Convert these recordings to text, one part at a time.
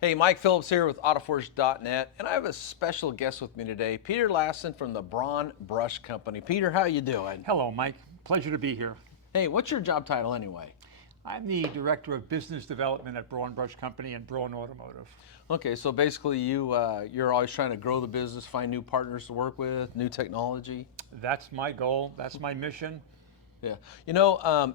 Hey, Mike Phillips here with Autoforge.net, and I have a special guest with me today, Peter Lassen from the Braun Brush Company. Peter, how you doing? Hello, Mike. Pleasure to be here. Hey, what's your job title anyway? I'm the Director of Business Development at Braun Brush Company and Braun Automotive. Okay, so basically you're always trying to grow the business, find new partners to work with, new technology. That's my goal. That's my mission. Yeah,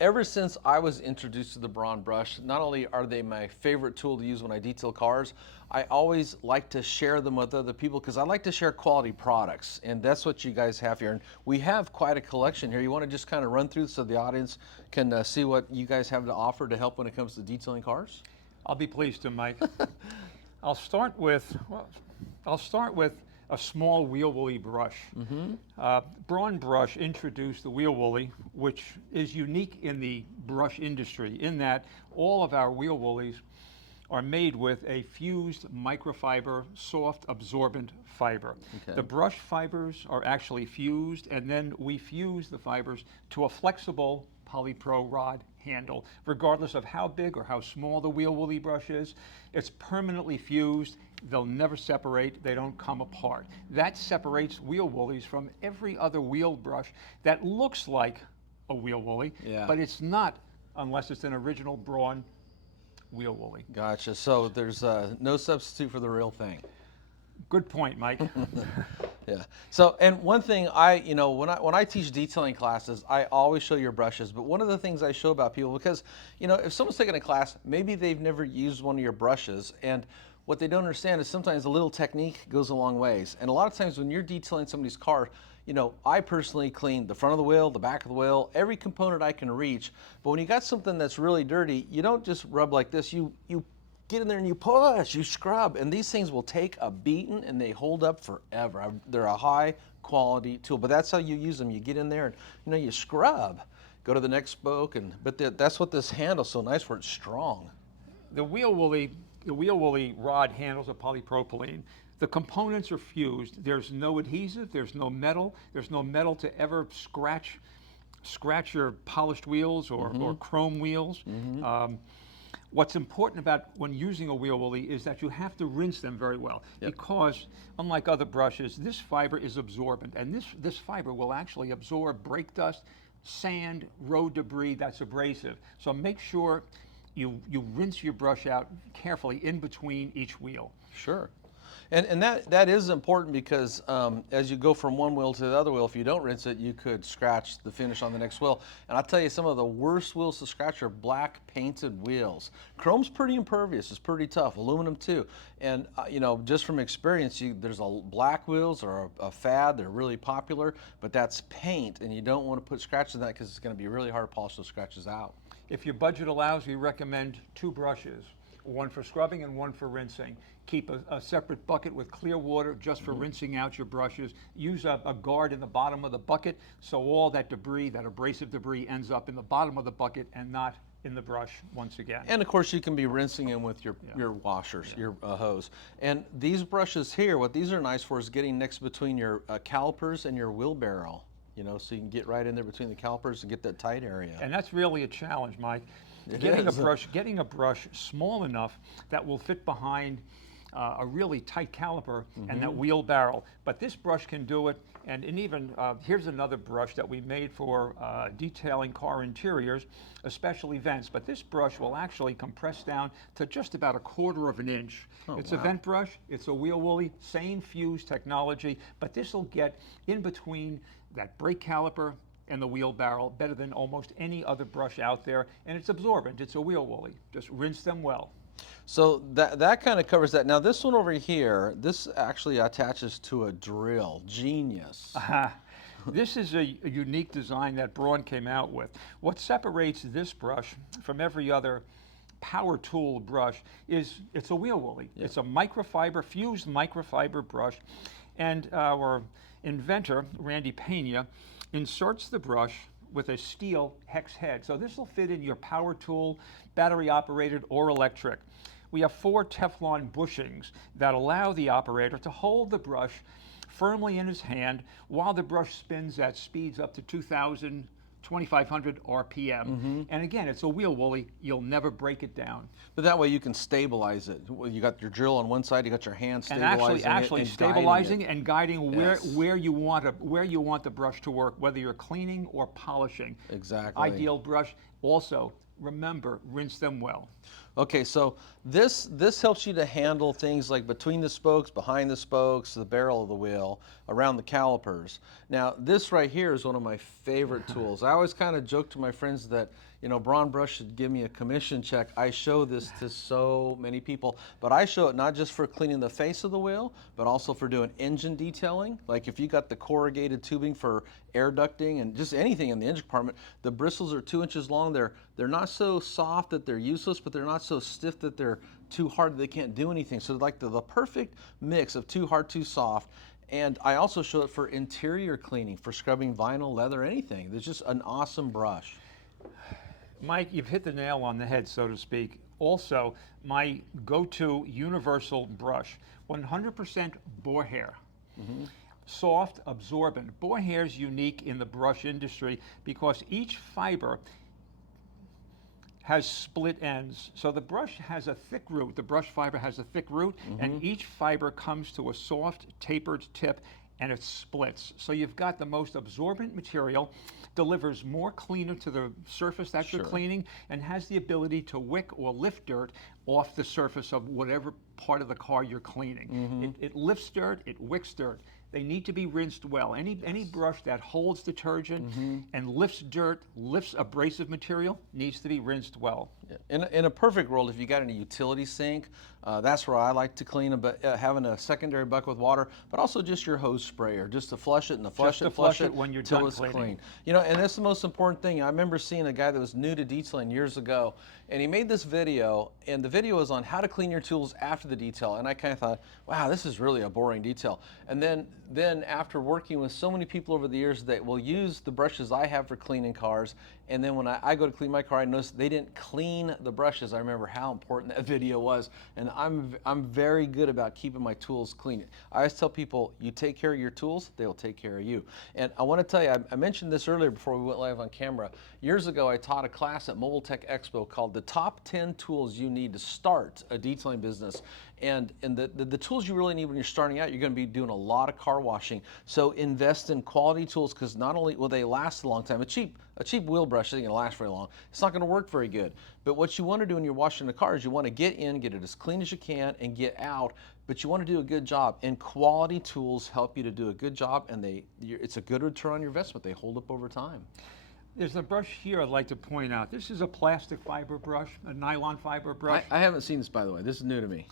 ever since I was introduced to the Braun brush, not only are they my favorite tool to use when I detail cars, I always like to share them with other people because I like to share quality products, and that's what you guys have here. And we have quite a collection here. You want to just kind of run through so the audience can see what you guys have to offer to help when it comes to detailing cars? I'll be pleased to, Mike. I'll start with a small wheel woolly brush. Braun Brush introduced the wheel woolly, which is unique in the brush industry in that all of our wheel woolies are made with a fused microfiber, soft absorbent fiber. Okay. The brush fibers are actually fused, and then we fuse the fibers to a flexible polypro rod handle. Regardless of how big or how small the wheel woolly brush is, it's permanently fused. They'll never separate. They don't come apart. That separates wheel woolies from every other wheel brush that looks like a wheel woolly, Yeah. but it's not unless it's an original Braun wheel woolly. Gotcha. So there's no substitute for the real thing. Good point, Mike. Yeah. So, and one thing when I teach detailing classes, I always show your brushes. But one of the things I show about people, because if someone's taking a class, maybe they've never used one of your brushes, and what they don't understand is sometimes a little technique goes a long ways. And a lot of times when you're detailing somebody's car, I personally clean the front of the wheel, the back of the wheel, every component I can reach. But when you got something that's really dirty, you don't just rub like this. You get in there and you push, you scrub, and these things will take a beating and they hold up forever. They're a high quality tool, but that's how you use them. You get in there and you scrub, go to the next spoke, but that's what this handle's so nice for. It's strong. The wheel woolly rod handles are polypropylene. The components are fused. There's no adhesive. There's no metal. There's no metal to ever scratch your polished wheels or chrome wheels. What's important about when using a wheel woolly is that you have to rinse them very well. Yep. Because unlike other brushes, this fiber is absorbent, and this fiber will actually absorb brake dust, sand, road debris that's abrasive. So make sure you rinse your brush out carefully in between each wheel. Sure. And that is important because as you go from one wheel to the other wheel, if you don't rinse it, you could scratch the finish on the next wheel. And I'll tell you, some of the worst wheels to scratch are black painted wheels. Chrome's pretty impervious. It's pretty tough. Aluminum too. And just from experience, there's black wheels are a fad. They're really popular, but that's paint, and you don't want to put scratches in that because it's going to be really hard to polish those scratches out. If your budget allows, we recommend 2 brushes, one for scrubbing and one for rinsing. Keep a separate bucket with clear water just for rinsing out your brushes. Use a guard in the bottom of the bucket so all that debris, that abrasive debris, ends up in the bottom of the bucket and not in the brush once again. And of course you can be rinsing in with your washers, your hose. And these brushes here, what these are nice for is getting next between your calipers and your wheelbarrow. So you can get right in there between the calipers and get that tight area. And that's really a challenge, Mike. Getting a brush small enough that will fit behind a really tight caliper and that wheel barrel. But this brush can do it, and even here's another brush that we made for detailing car interiors, especially vents. But this brush will actually compress down to just about 1/4 of an inch. It's a vent brush, it's a wheel woolly, same fused technology, but this will get in between that brake caliper and the wheel barrel better than almost any other brush out there, and it's absorbent. It's a wheel woolly. Just rinse them well. So that kind of covers that. Now this one over here, this actually attaches to a drill. Genius. This is a unique design that Braun came out with. What separates this brush from every other power tool brush is it's a wheel woolly. Yep. It's a microfiber, fused microfiber brush, and our inventor, Randy Pena, inserts the brush with a steel hex head. So this will fit in your power tool, battery operated or electric. We have 4 Teflon bushings that allow the operator to hold the brush firmly in his hand while the brush spins at speeds up to 2,000 2,500 RPM. And again, it's a wheel woolly. You'll never break it down. But that way you can stabilize it. Well, you got your drill on one side, you got your hand And stabilizing actually it and stabilizing guiding it. and guiding Yes. where you want the brush to work, whether you're cleaning or polishing. Exactly. Ideal brush. Also, remember, rinse them well. Okay, so this helps you to handle things like between the spokes, behind the spokes, the barrel of the wheel, around the calipers. Now, this right here is one of my favorite tools. I always kind of joke to my friends that, you know, Braun Brush should give me a commission check. I show this to so many people, but I show it not just for cleaning the face of the wheel, but also for doing engine detailing. Like if you got the corrugated tubing for air ducting and just anything in the engine compartment, the bristles are 2 inches long. They're not so soft that they're useless, but they're not so stiff that they're too hard that they can't do anything. So like the perfect mix of too hard, too soft. And I also show it for interior cleaning, for scrubbing vinyl, leather, anything. There's just an awesome brush. Mike, you've hit the nail on the head, so to speak. Also, my go-to universal brush, 100% boar hair. Soft, absorbent. Boar hair is unique in the brush industry because each fiber has split ends. So the brush has a thick root. The brush fiber has a thick root, and each fiber comes to a soft, tapered tip, and it splits. So you've got the most absorbent material, delivers more cleaner to the surface that you're cleaning, and has the ability to wick or lift dirt off the surface of whatever part of the car you're cleaning. It lifts dirt, it wicks dirt. They need to be rinsed well. Any brush that holds detergent and lifts dirt, lifts abrasive material, needs to be rinsed well. In a perfect world, if you got a utility sink, that's where I like to clean them, but having a secondary bucket with water, but also just your hose sprayer, just to flush it and flush it when you're till done it's cleaning. clean. You know, and that's the most important thing. I remember seeing a guy that was new to detailing years ago, and he made this video, and the video was on how to clean your tools after the detail, and I kind of thought, wow, this is really a boring detail. And then after working with so many people over the years that will use the brushes I have for cleaning cars, and then when I go to clean my car, I notice they didn't clean the brushes. I remember how important that video was, and I'm very good about keeping my tools clean. I always tell people, you take care of your tools, they will take care of you. And I want to tell you, I mentioned this earlier before we went live on camera. Years ago, I taught a class at Mobile Tech Expo called The Top 10 Tools You Need to Start a Detailing Business. And the tools you really need when you're starting out, you're going to be doing a lot of car washing. So invest in quality tools, because not only will they last a long time, a cheap wheel brush isn't going to last very long. It's not going to work very good. But what you want to do when you're washing the car is you want to get in, get it as clean as you can, and get out. But you want to do a good job. And quality tools help you to do a good job, and it's a good return on your investment. They hold up over time. There's a brush here I'd like to point out. This is a plastic fiber brush, a nylon fiber brush. I haven't seen this, by the way. This is new to me.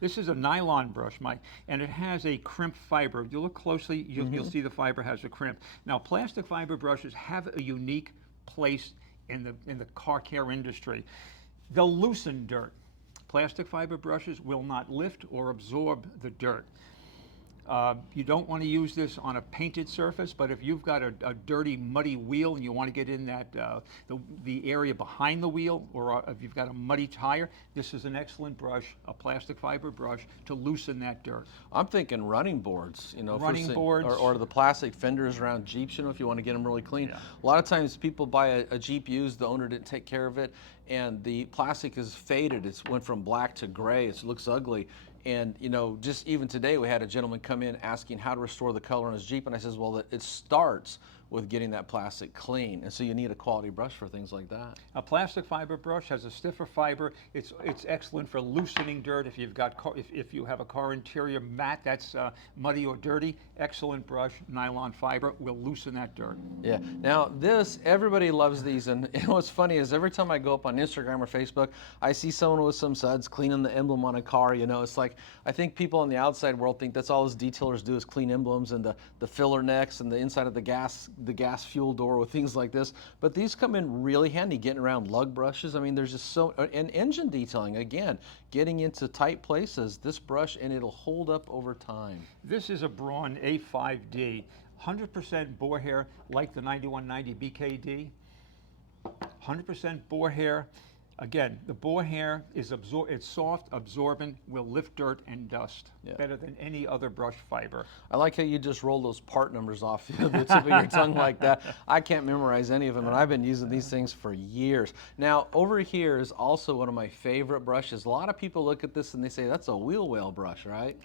This is a nylon brush, Mike, and it has a crimp fiber. If you look closely, you'll see the fiber has a crimp. Now, plastic fiber brushes have a unique place in the car care industry. They'll loosen dirt. Plastic fiber brushes will not lift or absorb the dirt. You don't want to use this on a painted surface, but if you've got a dirty, muddy wheel and you want to get in that the area behind the wheel, or if you've got a muddy tire, this is an excellent brush, a plastic fiber brush, to loosen that dirt. I'm thinking running boards, you know, Running boards. or the plastic fenders around Jeeps, you know, if you want to get them really clean. Yeah. A lot of times people buy a Jeep used, the owner didn't take care of it, and the plastic is faded. It's went from black to gray. It looks ugly. And, you know, just even today we had a gentleman come in asking how to restore the color on his Jeep, and I says, well, it starts with getting that plastic clean, and so you need a quality brush for things like that. A plastic fiber brush has a stiffer fiber. It's excellent for loosening dirt. If you've got if you have a car interior mat that's muddy or dirty, excellent brush, nylon fiber will loosen that dirt. Yeah. Now everybody loves these, and what's funny is every time I go up on Instagram or Facebook, I see someone with some suds cleaning the emblem on a car. You know, it's like I think people in the outside world think that's all those detailers do is clean emblems and the filler necks and the inside of the gas fuel door with things like this. But these come in really handy, getting around lug brushes. I mean, there's just and engine detailing, again, getting into tight places, this brush, and it'll hold up over time. This is a Braun A5D, 100% boar hair, like the 9190 BKD. 100% boar hair. Again, the boar hair is it's soft, absorbent, will lift dirt and dust better than any other brush fiber. I like how you just roll those part numbers off the tip of your tongue like that. I can't memorize any of them, and I've been using these things for years. Now, over here is also one of my favorite brushes. A lot of people look at this and they say, that's a wheel well brush, right?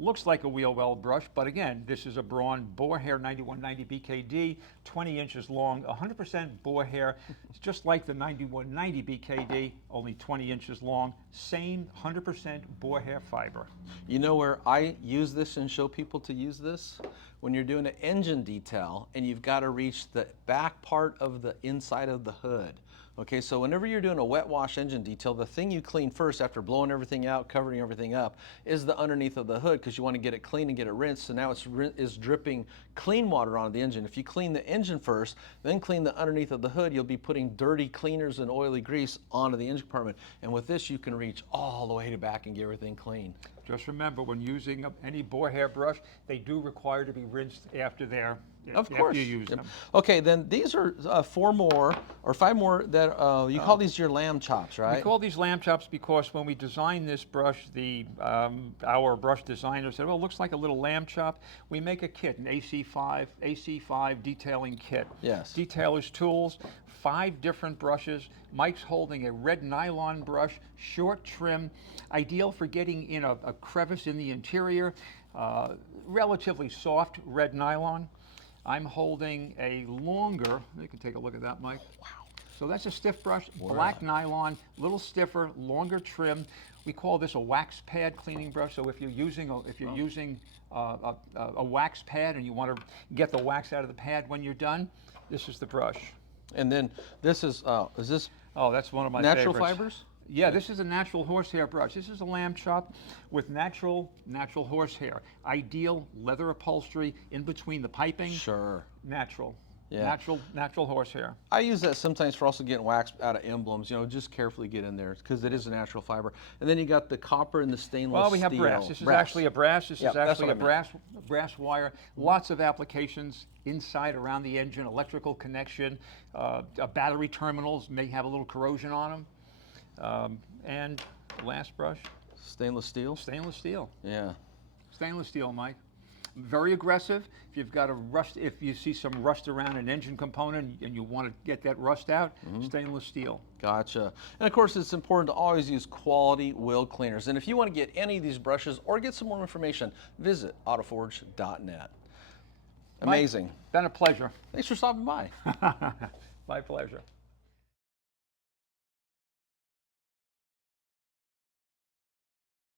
Looks like a wheel well brush, but again, this is a Braun boar hair 9190 BKD, 20 inches long, 100% boar hair. It's just like the 9190 BKD, only 20 inches long, same 100% boar hair fiber. You know where I use this and show people to use this? When you're doing an engine detail and you've got to reach the back part of the inside of the hood. Okay, so whenever you're doing a wet wash engine detail, the thing you clean first after blowing everything out, covering everything up, is the underneath of the hood, because you want to get it clean and get it rinsed. So now it's dripping clean water onto the engine. If you clean the engine first, then clean the underneath of the hood, you'll be putting dirty cleaners and oily grease onto the engine compartment. And with this, you can reach all the way to back and get everything clean. Just remember, when using any boar hair brush, they do require to be rinsed after Of course. you use them. Okay, then these are 5 more that you call these your lamb chops, right? We call these lamb chops because when we designed this brush, our brush designer said, well, it looks like a little lamb chop. We make a kit, an AC5 detailing kit. Yes. Detailer's tools, 5 different brushes. Mike's holding a red nylon brush, short trim, ideal for getting in a crevice in the interior, relatively soft red nylon. I'm holding a longer, you can take a look at that, Mike. Wow. So that's a stiff brush, black nylon, little stiffer, longer trim. We call this a wax pad cleaning brush. So if you're using a wax pad and you want to get the wax out of the pad when you're done, this is the brush. And then this is this Oh, that's one of my natural favorites. fibers? Yeah, this is a natural horsehair brush. This is a lamb chop with natural horsehair. Ideal leather upholstery in between the piping. Sure. Natural. Yeah. Natural horsehair. I use that sometimes for also getting wax out of emblems, just carefully get in there because it is a natural fiber. And then you got the copper and the stainless steel. Well, we have brass. This is actually a brass. This is actually a brass meant. Lots of applications inside, around the engine, electrical connection. Battery terminals may have a little corrosion on them. And the last brush. Stainless steel? Stainless steel. Yeah. Stainless steel, Mike. Very aggressive. If you've got if you see some rust around an engine component and you want to get that rust out, stainless steel. Gotcha. And of course, it's important to always use quality wheel cleaners. And if you want to get any of these brushes or get some more information, visit autoforge.net. Amazing. Mike, been a pleasure. Thanks for stopping by. My pleasure.